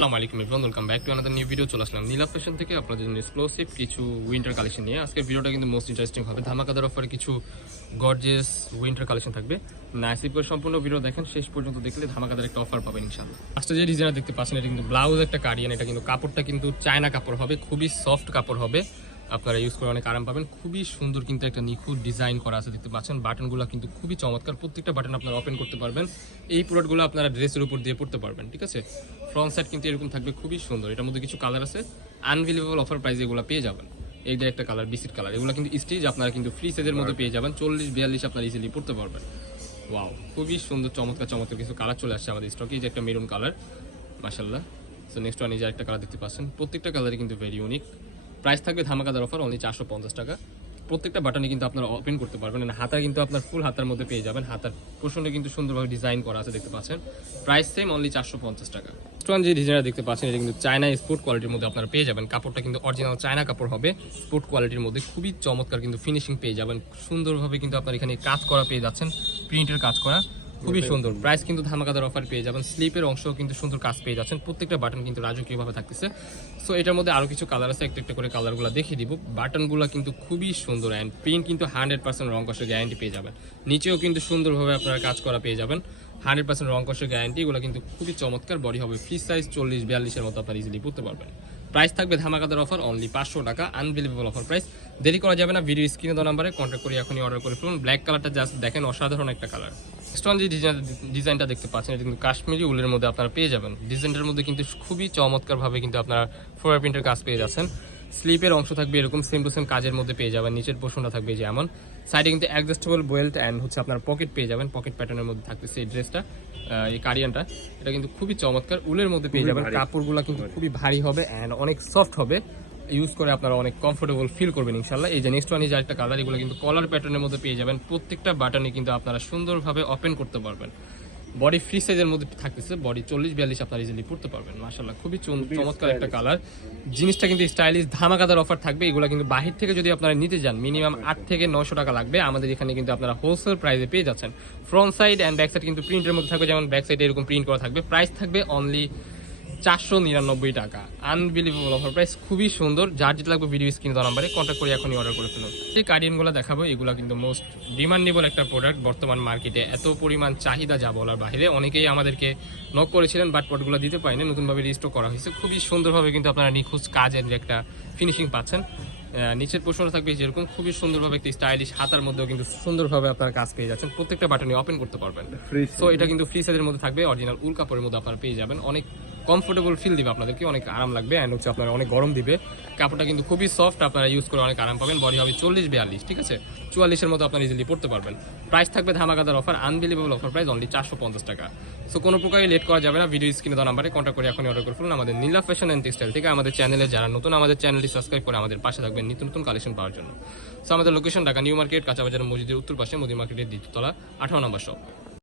আসসালামু আলাইকুম everyone, welcome back to another new video. চলে আসলাম নীলা ফ্যাশন থেকে আপনাদের জন্য এক্সক্লুসিভ কিছু উইন্টার কালেকশন নিয়ে। আজকের ভিডিওটা কিন্তু মোস্ট ইন্টারেস্টিং হবে। ধামাকাদার অফারে কিছু গর্জিয়াস উইন্টার কালেকশন থাকবে। নাইসিপ করে সম্পূর্ণ ভিডিও দেখেন, শেষ পর্যন্ত দেখলে ধামাকাদার একটা অফার পাবেন ইনশাআল্লাহ। ফার্স্টে যে ডিজাইনটা দেখতে পাচ্ছেন এটা কিন্তু ব্লাউজ একটা কার্ডিয়ান। এটা কিন্তু কাপড়টা কিন্তু চায়না কাপড় হবে, খুবই সফট কাপড় হবে, আপনারা ইউজ করে অনেক আরাম পাবেন। খুবই সুন্দর কিন্তু একটা নিখুঁত ডিজাইন করা আছে, দেখতে পাচ্ছেন। বাটনগুলো কিন্তু খুবই চমৎকার, প্রত্যেকটা বাটন আপনারা ওপেন করতে পারবেন। এই প্রোডাক্টগুলো আপনারা ড্রেসের উপর দিয়ে পড়তে পারবেন, ঠিক আছে। ফ্রন্ট সাইড কিন্তু এরকম থাকবে, খুবই সুন্দর। এটার মধ্যে কিছু কালার আছে, আনবিলিভেবল অফার প্রাইসে এগুলো পেয়ে যাবেন। এই যে একটা কালার, বিসিট কালার, এগুলো কিন্তু স্টিচ আপনারা কিন্তু ফ্রি সাইজের মধ্যে পেয়ে যাবেন। 40-42 আপনারা ইজিলি পড়তে পারবেন। ওয়াও, খুবই সুন্দর চমৎকার চমৎকার কিছু কালার চলে আসছে আমাদের স্টকে। এই যে একটা মেরুন কালার, মাশাআল্লাহ। সো নেক্সট ওয়ান এই যে একটা কালার দেখতে পাচ্ছেন, প্রত্যেকটা কালারই কিন্তু ভেরি ইউনিক। প্রাইস থাকবে ধামাকাদার অফার অনলি 450 টাকা। প্রত্যেকটা বাটনে কিন্তু আপনারা ওপেন করতে পারবেন। হাতা কিন্তু আপনার ফুল হাতার মধ্যে পেয়ে যাবেন। হাতার পোর্শনে কিন্তু সুন্দরভাবে ডিজাইন করা আছে, দেখতে পাচ্ছেন। প্রাইস সেম অনলি 450 টাকা। নেক্সট যে ডিজাইনটা দেখতে পাচ্ছেন এটা কিন্তু চায়না স্পোর্ট কোয়ালিটির মধ্যে আপনারা পেয়ে যাবেন। কাপড়টা কিন্তু অরিজিনাল চায়না কাপড় হবে, স্পোর্ট কোয়ালিটির মধ্যে খুবই চমৎকার কিন্তু ফিনিশিং পেয়ে যাবেন। সুন্দরভাবে কিন্তু আপনার এখানে কাজ করা পেয়ে যাচ্ছেন, প্রিন্টের কাজ করা, খুবই সুন্দর। প্রাইস কিন্তু ধামাকাদার অফার পেয়ে যাবেন। স্লিপের অংশ কিন্তু সুন্দর কাজ পেয়ে যাচ্ছেন, প্রত্যেকটা বাটন কিন্তু রাজকীয়ভাবে থাকতেছে। সো এটার মধ্যে আরও কিছু কালার আছে, একটা করে কালারগুলো দেখিয়ে দিব। বাটনগুলো কিন্তু খুবই সুন্দর অ্যান্ড প্রিন্ট কিন্তু 100% রং কষের গ্যারান্টি পেয়ে যাবেন। নিচেও কিন্তু সুন্দরভাবে আপনারা কাজ করা পেয়ে যাবেন, 100% রং কষের গ্যারান্টি। এগুলো কিন্তু খুবই চমৎকার। বডি হবে ফ্রি সাইজ, 40-42 মতো আপনারা ইজিলি পড়তে পারবেন। প্রাইস থাকবে ধামাকাদার অফার অনলি 500 টাকা, আনবিলিভেবল অফার প্রাইস। দেরি করা যাবে না, ভিডিও স্ক্রিনে দেওয়া নাম্বারে কন্ট্যাক্ট করে এখনই অর্ডার করে ফেলুন। ব্ল্যাক কালারটা জাস্ট দেখেন, অসাধারণ একটা কালার। নেক্সট ওয়ান যে ডিজাইনটা দেখতে পাচ্ছেন এটা কিন্তু কাশ্মীরি উলের মধ্যে আপনারা পেয়ে যাবেন। ডিজাইনটার মধ্যে কিন্তু খুবই চমৎকারভাবে কিন্তু আপনারা ফ্লোরাল প্রিন্টের কাজ পেয়ে যাচ্ছেন। স্লিপের অংশ থাকবে এরকম সেম টু সেম কাজের মধ্যে পেয়ে যাবেন। নিচের পোর্শনটা থাকবে যেমন, সাইডে কিন্তু অ্যাডজাস্টেবল বেল্ট অ্যান্ড হচ্ছে আপনার পকেট পেয়ে যাবেন। পকেট প্যাটার্নের মধ্যে থাকতেছে এই ড্রেসটা, এই কারিয়ানটা। এটা কিন্তু খুবই চমৎকার, উলের মধ্যে পেয়ে যাবেন। কাপড়গুলো কিন্তু খুবই ভারী হবে অ্যান্ড অনেক সফট হবে, ইউজ করে আপনারা অনেক কমফোর্টেবল ফিল করবেন ইনশাল্লাহ। এই যে নেক্সট ওয়ান এই যে একটা কালার, এগুলো কিন্তু কলার প্যাটার্নের মধ্যে পেয়ে যাবেন। প্রত্যেকটা বাটনই কিন্তু আপনারা সুন্দরভাবে ওপেন করতে পারবেন। বডি ফ্রি সাইজের মধ্যে থাকতেছে, বডি 40-42 আপনারা ইজিলি পড়তে পারবেন। মাশাআল্লাহ, খুবই চমৎকার একটা কালার। জিনিসটা কিন্তু স্টাইলিশ, ধামাকাদার অফার থাকবে। এগুলো কিন্তু বাহির থেকে যদি আপনারা নিতে যান মিনিমাম 8 থেকে 900 টাকা লাগবে। আমাদের এখানে কিন্তু আপনারা হোলসেল প্রাইসে পেয়ে যাচ্ছেন। Front side and back side কিন্তু প্রিন্টের মধ্যে থাকবে, যেমন ব্যাক সাইডে এরকম প্রিন্ট করা থাকবে। প্রাইস থাকবে অনলি 499 টাকা, আনবিলিভেবল অফার প্রাইস, খুবই সুন্দর। যার যেটা লাগবে ভিডিও স্ক্রিনে দেওয়া নাম্বারে কন্ট্যাক্ট করে এখনই অর্ডার করে ফেলুন। এই কার্ডিয়ানগুলো দেখাবো, এগুলো কিন্তু মোস্ট ডিমান্ডেবল একটা প্রোডাক্ট। বর্তমান মার্কেটে এত পরিমাণ চাহিদা যা বলার বাইরে। অনেকেই আমাদেরকে নক করেছিলেন বাট পটগুলো দিতে পারেনি, নতুনভাবে রিস্টক করা হয়েছে। খুবই সুন্দরভাবে কিন্তু আপনারা নিখুঁজ কাজের একটা ফিনিশিং পাচ্ছেন। নিচের পোর্শনটা থাকবে যেরকম, খুবই সুন্দরভাবে একটি স্টাইলিশ, হাতার মধ্যেও কিন্তু সুন্দরভাবে আপনারা কাজ পেয়ে যাচ্ছেন। প্রত্যেকটা বাটনে ওপেন করতে পারবেন। সো এটা কিন্তু ফ্রি সাইজের মধ্যে থাকবে, অরিজিনাল উল কাপড়ের মধ্যে আপনারা পেয়ে যাবেন। অনেক কমফোর্টেবল ফিল দিবে আপনাদেরকে, অনেক আরাম লাগবে অ্যান্ড হচ্ছে আপনারা অনেক গরম দিবে। কাপড়টা কিন্তু খুবই সফট, আপনারা ইউজ করে অনেক আরাম পাবেন। বডি হবে 40-42, ঠিক আছে, 44-এর মতো আপনারা ইজিলি পড়তে পারবেন। প্রাইস থাকবে ধামাকাদার offer, unbelievable offer price only 450 টাকা। সো কোনো প্রকারই লেট করা যাবে না, ভিডিও স্ক্রিনে দেওয়া নাম্বারে কন্ট্যাক্ট করে এখনই অর্ডার করে ফেলুন আমাদের নীলা ফ্যাশন অ্যান্ড টেক্সটাইল থেকে। আমাদের চ্যানেলে যারা নতুন, আমাদের চ্যানেলটি সাবস্ক্রাইব করে আমাদের পাশে থাকবেন নিত্য নতুন কালেকশন পাওয়ার জন্য। সো আমাদের লোকেশন ঢাকা নিউ মার্কেট, কাঁচা বাজার মসজিদের উত্তর পাশে, মোদি মার্কেটের দ্বিতীয় তলা, 18 নম্বর শপ।